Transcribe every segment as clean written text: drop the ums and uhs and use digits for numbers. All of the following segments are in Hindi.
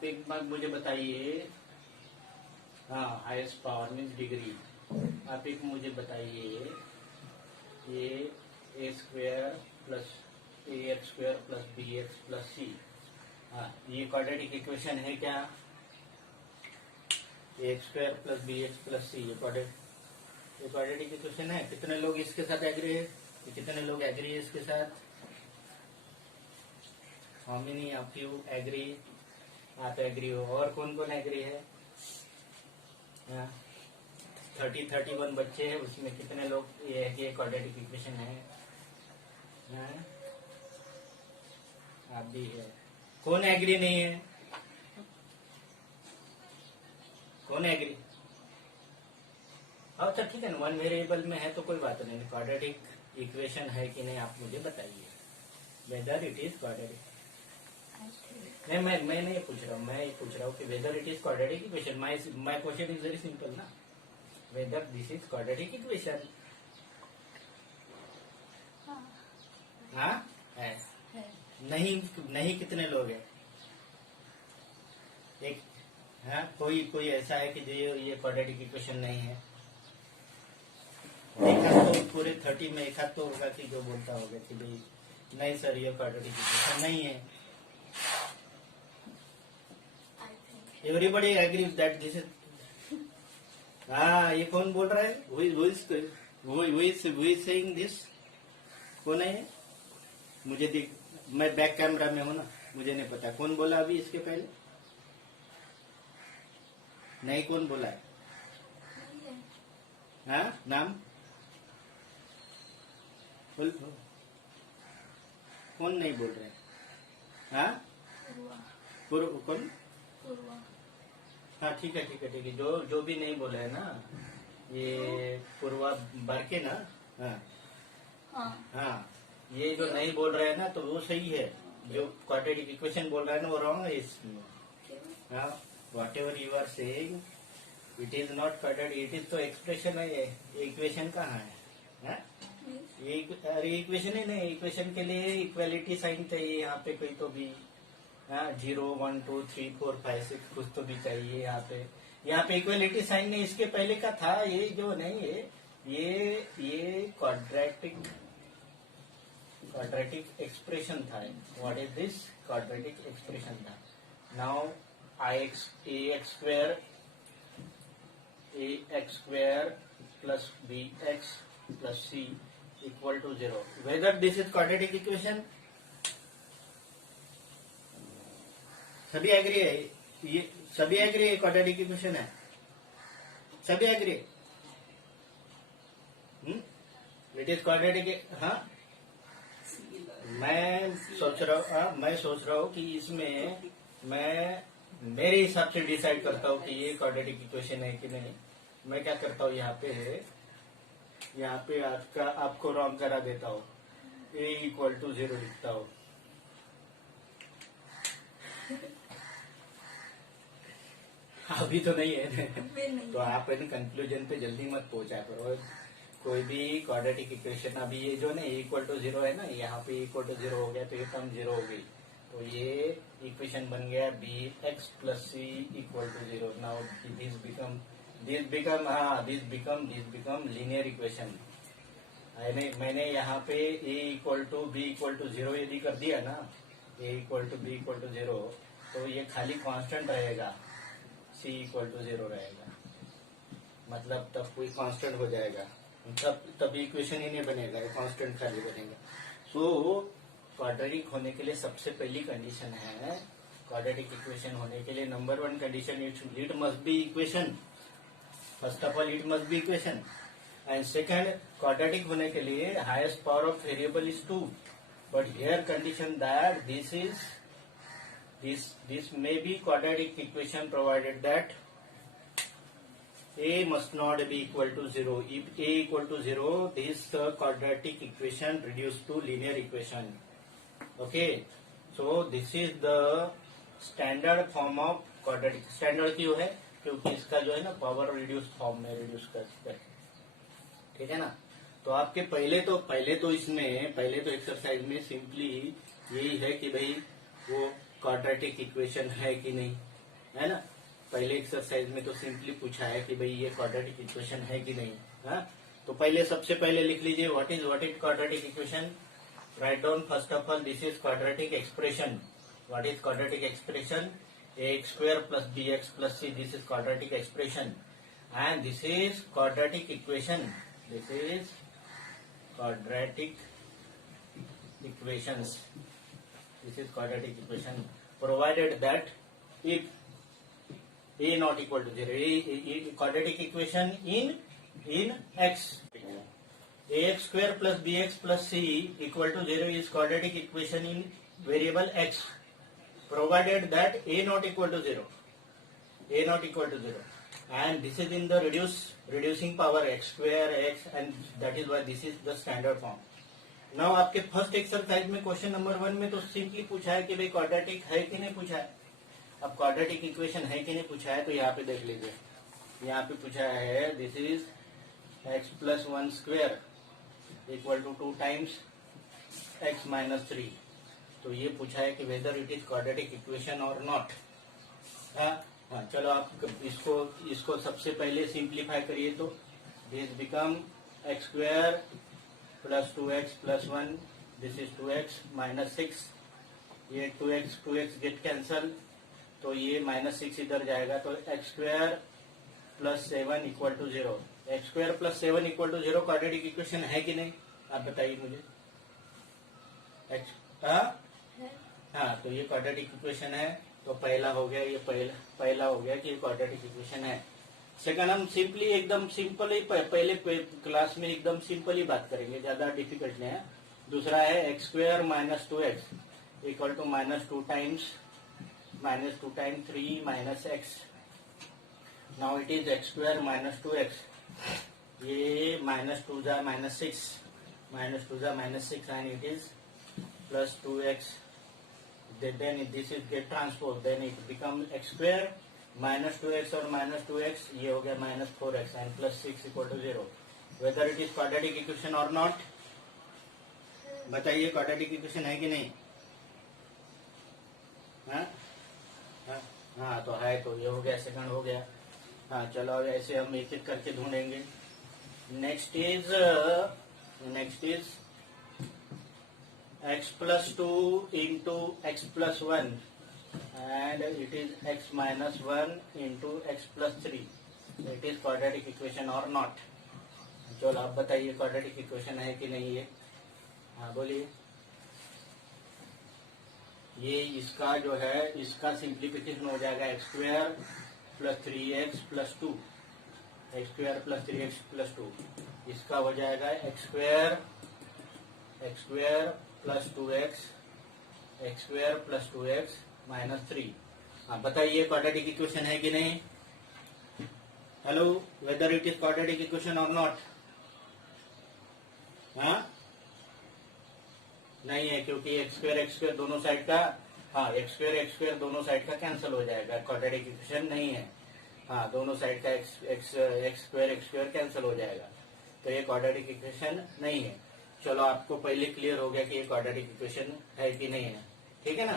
आप एक बात मुझे बताइए, हाँ हाईएस्ट पावर मीन्स डिग्री। आप एक मुझे बताइए, ये a square plus a x square plus b x plus c, हाँ ये क्वाड्रेटिक इक्वेशन है क्या? A x square plus b x plus c ये क्वाड्रेटिक इक्वेशन है। कितने लोग इसके साथ एग्री है? कितने लोग एग्री है इसके साथ? How many of you agree? आप एग्री हो। और कौन कौन एग्री है? 31 बच्चे हैं, उसमें कितने लोग ये है कि क्वाड्रेटिक इक्वेशन है? आप भी है। कौन एग्री नहीं है? कौन एग्री? अच्छा ठीक है ना, वन वेरिएबल में है तो कोई बात नहीं। क्वाड्रेटिक इक्वेशन है कि नहीं आप मुझे बताइए, वेदर इट इज क्वाड्रेटिक। नहीं मैं नहीं पूछ रहा हूँ, मैं ये पूछ रहा हूँ कि whether it is quadratic equation. My question is very simple ना, whether this is quadratic equation. हाँ है। नहीं कितने लोग हैं? एक, हाँ कोई ऐसा है कि जो ये क्वाड्रेटिक इक्वेशन नहीं है? एक हाथ तो पूरे 30 में एक हाथ तो होगा कि जो बोलता होगा कि भाई नहीं सर ये क्वाड्रेटिक इक्वेशन नहीं है। Everybody agree that this is, हाँ ये कौन बोल रहा है? who is saying this? कौन है? मुझे दिख, मैं बैक कैमरा में हूँ ना, मुझे नहीं पता कौन बोला अभी इसके पहले। नहीं कौन बोला है? हाँ नाम बोल, कौन नहीं बोल रहे? हाँ कौन? हाँ ठीक है जो भी नहीं बोला है ना, ये पूर्वा बारके ना। हाँ ये जो नहीं बोल रहे हैं ना तो वो सही है, जो क्वाड्रेटिक इक्वेशन बोल रहा है ना वो रॉन्ग है इसमें। हाँ whatever you are saying it is not quadratic, it is तो एक्सप्रेशन है, इक्वेशन कहाँ है? अरे इक्वेशन ही नहीं, इक्वेशन के लिए इक्वालिटी साइन चाहिए यहाँ पे, कोई तो भी 0 1 2 3 4 5 6 कुछ तो भी चाहिए यहाँ पे इक्वालिटी साइन नहीं, इसके पहले का था ये जो नहीं है, ये क्वाड्रेटिक एक्सप्रेशन था। What is this? Quadratic expression था। Now a x square plus b x plus c equal to 0, whether this is quadratic equation. सभी एग्री है? ये सभी एग्री है क्वाड्रेटिक इक्वेशन है? सभी एग्री? It is quadratic. हाँ मैं सोच रहा हूँ कि इसमें मैं मेरे हिसाब से डिसाइड करता हूँ कि ये क्वाड्रेटिक इक्वेशन है कि नहीं। मैं क्या करता हूँ यहाँ पे आपको रॉन्ग करा देता हूँ, a इक्वल टू 0 लिखता हूँ। अभी तो नहीं है तो आप कंक्लूजन पे जल्दी मत पहुंचा करो। कोई भी क्वाड्रेटिक इक्वेशन, अभी ये जो ना इक्वल टू 0 है ना, यहाँ पे इक्वल टू 0 हो गया तो ये टर्म 0 हो गई, तो ये इक्वेशन बन गया b x plus c equal to 0। Now this become linear equation. मैंने यहाँ पे a equal to b equal to 0 यदि कर दिया ना, a equal to b equal to 0, तो ये खाली कांस्टेंट रहेगा, c इक्वल टू 0 रहेगा, मतलब तब कोई कांस्टेंट हो जाएगा, तब इक्वेशन ही नहीं बनेगा, कांस्टेंट खाली बनेगा। सो क्वाड्रेटिक होने के लिए सबसे पहली कंडीशन है, क्वाड्रेटिक इक्वेशन होने के लिए number 1 condition, it must be equation. First of all it must be equation, and second quadratic होने के लिए highest power of variable is 2, but here condition that this may be quadratic equation provided that a must not be equal to 0. If a equal to 0, this quadratic equation reduced to linear equation. Okay, so this is the standard form of quadratic. Standard क्यों है? क्योंकि इसका जो है ना पावर रिड्यूस फॉर्म में रिड्यूस करते हैं, ठीक है ना। तो आपके पहले तो एक्सरसाइज में सिंपली यही है कि भाई वो क्वाड्रेटिक इक्वेशन है कि नहीं, है ना। पहले एक्सरसाइज में तो सिंपली पूछा है कि भाई ये क्वाड्रेटिक इक्वेशन है कि नहीं। हाँ, तो पहले सबसे पहले लिख लीजिए what is quadratic equation. Write down first of all this is quadratic expression. What is quadratic expression? ax square plus bx plus c, this is quadratic expression, and this is quadratic equation. This is quadratic equations. This is quadratic equation provided that if a not equal to 0, quadratic equation in x, ax square plus bx plus c equal to 0 is quadratic equation in variable x, provided that a not equal to 0, and this is in the reducing power x square x, and that is why this is the standard form. Now आपके फर्स्ट एक्सरसाइज में क्वेश्चन नंबर 1 में तो सिंपली पूछा है कि भाई क्वाड्रेटिक है कि नहीं पूछा है। अब क्वाड्रेटिक इक्वेशन है कि नहीं पूछा है, तो यहाँ पे देख लीजिए, यहाँ पे पूछा है this is x plus 1 square equal to 2 times x minus 3। तो ये पूछा है कि whether it is quadratic equation और नॉट। हाँ, चलो आप इसको सबसे पहले सिंप्लीफाई करिए, तो this become x square plus 2x plus 1, this is 2x minus 6, ये 2x गेट कैंसल, तो ये माइनस 6 इधर जाएगा, तो x square plus 7 equal to 0। X square plus 7 equal to 0 quadratic equation है कि नहीं, आप बताइए मुझे। हाँ, तो ये क्वाड्रेटिक इक्वेशन है, तो पहला हो गया, ये पहला हो गया कि ये क्वाड्रेटिक इक्वेशन है। सेकंड हम सिंपली एकदम सिंपल ही पहले क्लास में एकदम सिंपल ही बात करेंगे, ज्यादा डिफिकल्ट नहीं है। दूसरा है x square minus 2x equal to -2 times 3 minus x. Now it is x square minus 2x, ये -2 जा -6, -6 and it is plus 2x, then this is get transpose, then it become x square minus 2x और minus 2x, ये हो गया minus 4x and plus 6 equal to 0। whether it is quadratic equation or not, बताइए quadratic equation है कि नहीं। हाँ, तो है, तो ये हो गया, सेकंड हो गया। हाँ, चलो अब ऐसे हम एक एक करके ढूंढेंगे। Next is x plus 2 into x plus 1 and it is x minus 1 into x plus 3, it is quadratic equation or not। चलो आप बताइए क्वाड्रेटिक इक्वेशन है कि नहीं ये। हाँ, बोलिए। ये इसका जो है, इसका सिंप्लीफिकेशन हो जाएगा x square plus 3x plus 2, x square plus 3x plus 2, इसका हो जाएगा x square plus 2x, x square plus 2x minus 3। हाँ, बताइए क्वाड्रेटिक इक्वेशन है कि नहीं। Hello, weather it is quadratic equation और नॉट। हाँ, नहीं है, क्योंकि एक्स स्क्वायर दोनों साइड का, हाँ, एक्स स्क्वायर दोनों साइड का कैंसिल हो जाएगा, क्वाड्रेटिक इक्वेशन नहीं है। हाँ, दोनों साइड का एक्स स्क्वायर कैंसिल हो जाएगा, तो ये क्वाड्रेटिक इक्वेशन नहीं है। चलो आपको पहले क्लियर हो गया कि ये क्वाड्रेटिक इक्वेशन है कि नहीं है, ठीक है ना।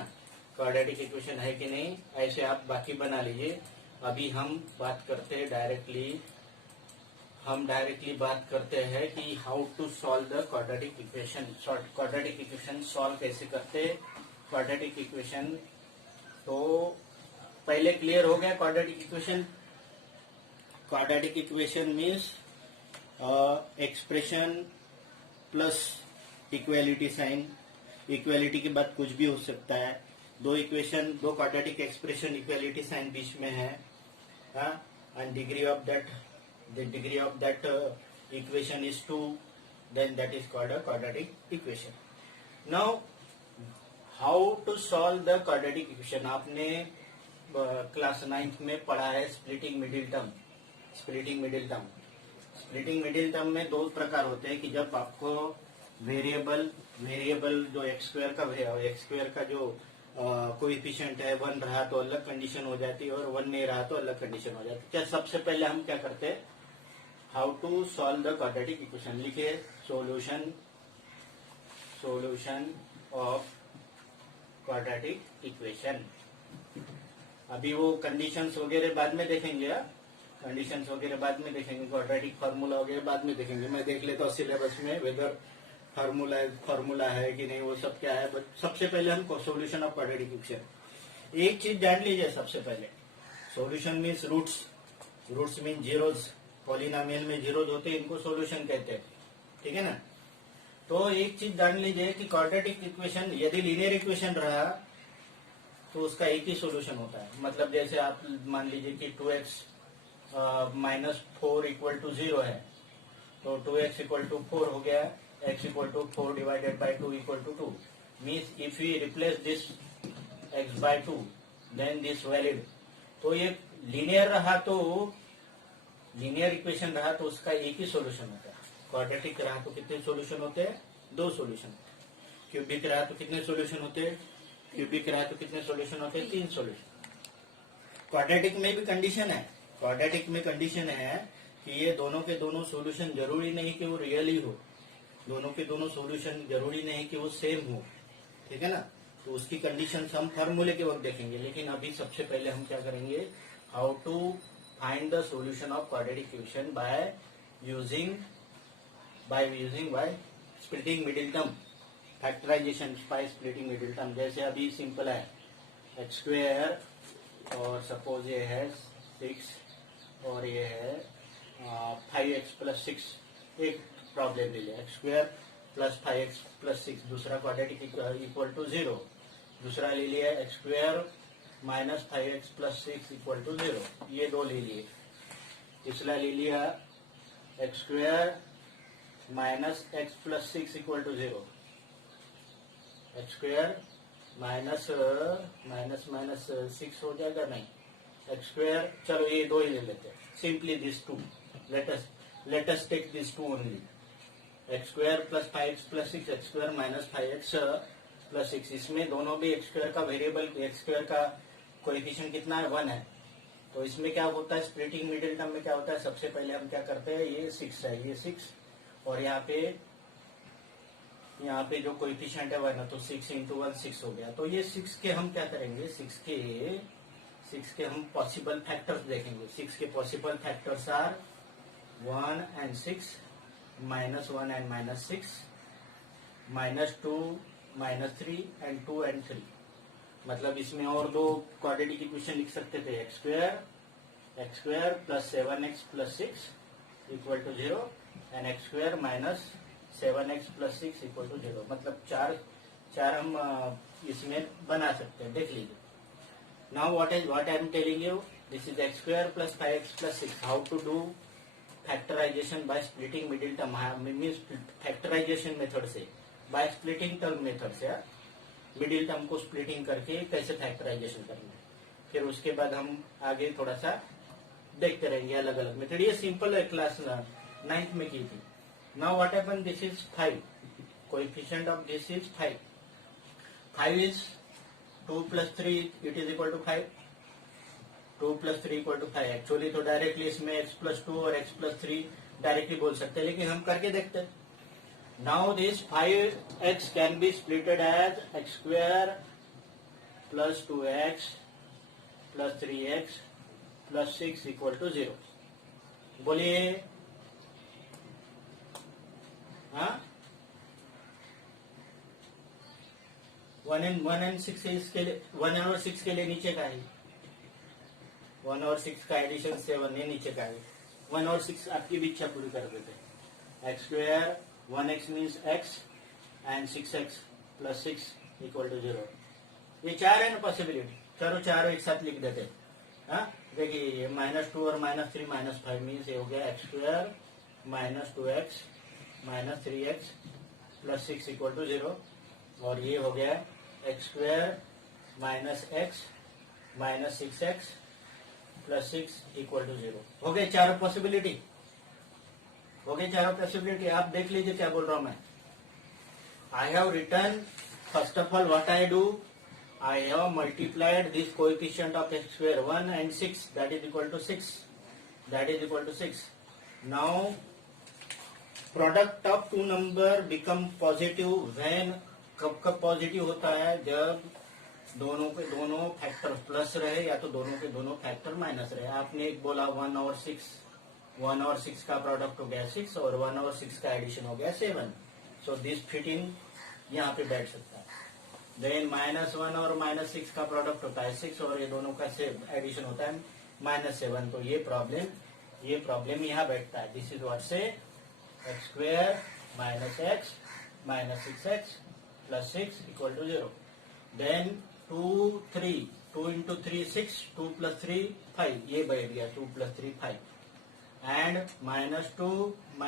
क्वाड्रेटिक इक्वेशन है कि नहीं, ऐसे आप बाकी बना लीजिए। अभी हम बात करते हैं डायरेक्टली बात करते हैं कि how to solve the quadratic equation. Quadratic equation solve कैसे करते हैं क्वाड्रेटिक इक्वेशन। तो पहले क्लियर हो गया quadratic equation means expression plus equality sign. Equality के बाद कुछ भी हो सकता है, दो क्वाड्रेटिक एक्सप्रेशन इक्वेलिटी साइन बीच में है, and degree of that equation is 2, then that is called a quadratic equation. Now how to solve the quadratic equation. आपने क्लास 9th में पढ़ा है स्प्लिटिंग मिडिल टर्म में दो प्रकार होते हैं कि जब आपको वेरिएबल जो एक्स स्क्वायर का जो कोएफिशिएंट है 1 रहा तो अलग कंडीशन हो जाती है, और 1 नहीं रहा तो अलग कंडीशन हो जाती है। क्या सबसे पहले हम क्या करते हैं, how to solve the quadratic equation. लिखिए सॉल्यूशन ऑफ क्वाड्रेटिक इक्वेशन। अभी वो कंडीशंस वगैरह बाद में देखेंगे, कंडीशंस वगैरह बाद में देखेंगे, क्वाड्रेटिक फार्मूला वगैरह बाद में देखेंगे। मैं देख लेता हूँ सिलेबस में वेदर फार्मूला है कि नहीं, वो सब क्या है। बट सबसे पहले हम सॉल्यूशन ऑफ क्वाड्रेटिक इक्वेशन एक चीज जान लीजिए। सबसे पहले solution means roots mean zeros, polynomial में जीरोज होते हैं, इनको सॉल्यूशन कहते हैं, ठीक है ना। तो एक चीज जान लीजिए कि क्वाड्रेटिक इक्वेशन यदि लीनियर इक्वेशन रहा तो उसका एक ही सॉल्यूशन होता है। मतलब जैसे आप मान लीजिए कि 2x -4 इक्वल टू 0 है, तो 2x इक्वल टू 4 हो गया, x equal to 4 divided by 2 equal to 2 means if we replace this x by 2 then this valid. तो ये लीनियर रहा तो लीनियर इक्वेशन रहा तो उसका एक ही सॉल्यूशन होता है। क्वाड्रेटिक रहा तो कितने सॉल्यूशन होते हैं? 2 सॉल्यूशन। क्यूबिक रहा तो कितने सॉल्यूशन होते हैं? क्यूबिक रहा तो कितने सॉल्यूशन होते हैं? 3 सॉल्यूशन। क्वाड्रेटिक में भी कंडीशन है, क्वाड्रेटिक में कंडीशन है कि ये दोनों के दोनों सॉल्यूशन जरूरी नहीं कि वो रियल ही हो, दोनों के दोनों सॉल्यूशन जरूरी नहीं कि वो सेम हो, ठीक है ना। तो उसकी कंडीशन हम फार्मूले के वक्त देखेंगे। लेकिन अभी सबसे पहले हम क्या करेंगे, how to find the solution of quadratic equation by using splitting middle term, factorization by splitting middle term. जैसे अभी सिंपल है एक्स स्क्वेयर और सपोज ये है 6 और ये है 5x प्लस 6। एक प्रॉब्लम ले लिया, x square plus 5x plus 6, दूसरा क्वाड्रेटिक इक्वल टू 0। दूसरा ले लिया x square minus 5x plus 6 equal to 0, ये 2 ले लिए। तीसरा ले लिया x square minus x plus 6 equal to 0, x square minus minus 6 हो जाएगा, नहीं एक्स स्क्वेयर, चलो ये 2 ही ले लेते हैं। Simply this 2, let us take this 2 only. X square plus 5x plus 6, x square minus 5x plus 6। इसमें दोनों भी एक्स स्क्वेयर का वेरिएबल, एक्स स्क्वेयर का कोएफिशिएंट कितना है? 1 है। तो इसमें क्या होता है, स्प्लिटिंग मिडिल टर्म में क्या होता है, सबसे पहले हम क्या करते हैं, ये 6 है, ये 6 और यहाँ पे जो कोएफिशिएंट है 1 है, तो 6 इंटू 1 6 हो गया। तो ये 6 के हम क्या करेंगे, 6 के हम पॉसिबल फैक्टर्स देखेंगे। 6 के possible factors are 1 and 6, -1 and -6, -2, -3 and 2 and 3। मतलब इसमें और 2 क्वाड्रेटिक इक्वेशन लिख सकते थे, x square plus 7x plus 6 equal to 0 and x square minus 7x plus 6 equal to 0। मतलब चार हम इसमें बना सकते हैं, देख लीजिए। Now what I am telling you, this is x square plus 5x plus 6। How to do factorization by splitting middle term, means factorization method से, बाय स्प्लिटिंग टर्म मेथड से, मिडिल टर्म को स्प्लिटिंग करके कैसे फैक्टराइजेशन करना है। फिर उसके बाद हम आगे थोड़ा सा देखते रहेंगे अलग अलग मेथड। ये सिंपल है, क्लास 9th में की थी। Now what happen, this is 5, coefficient of this is 5। 5 is 2 plus 3 it is equal to 5, 2 plus 3 equal to 5। Actually तो डायरेक्टली इसमें x प्लस 2 और x प्लस 3 डायरेक्टली बोल सकते हैं, लेकिन हम करके देखते हैं। Now this 5x can be splitted as x square plus 2x plus 3x plus 6 equal to 0। बोलिए हाँ, 1 and 6 इसके लिए, 1 और 6 के लिए नीचे का है, 1 और 6 का एडिशन 7 है, नीचे का है। 1 और 6 आपकी भी इच्छा पूरी कर देते हैं। X square 1x means x and 6x plus 6 equal to 0। ये 4 है ना पॉसिबिलिटी, चलो चारों एक साथ लिख देते हैं। हाँ देखिए, ये -2 और -3 -5 मीन्स ये हो गया x square minus 2x minus 3x plus 6 equal to 0, और ये हो गया x square minus x minus 6x plus 6 equal to 0। हो गए चारों पॉसिबिलिटी, हो गए चारों पॉसिबिलिटी। आप देख लीजिए क्या बोल रहा हूं मैं। I have return, first of all what I do, I have multiplied this coefficient of x square 1 and 6, that is equal to 6, that is equal to 6. Now product of two number become positive when, कब पॉजिटिव होता है, जब दोनों के दोनों फैक्टर प्लस रहे या तो दोनों के दोनों फैक्टर माइनस रहे। आपने एक बोला 1/6 का प्रोडक्ट हो गया 6 और 1/6 का एडिशन हो गया 7। सो दिस फिट इन यहाँ पे बैठ सकता है। देन -1 और -6 का प्रोडक्ट होता है 6 और ये दोनों का एडिशन होता है -7। तो ये प्रॉब्लम यहाँ बैठता है। दिस इज व्हाट से x² - x - 6x + 6 = 0। देन 2 3 2 × 3 6 2 + 3 5 ये बैठ गया 2 + 3 5 एंड -2 -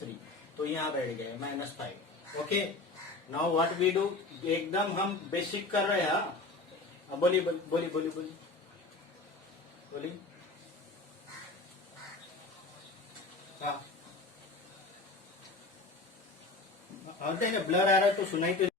3 तो यहाँ बैठ गया -5। Okay, now what we do, एकदम हम बेसिक कर रहे हैं। हाँ बोली बोली बोली बोली बोली। हाँ ब्लर आ रहा है तो सुनाई तो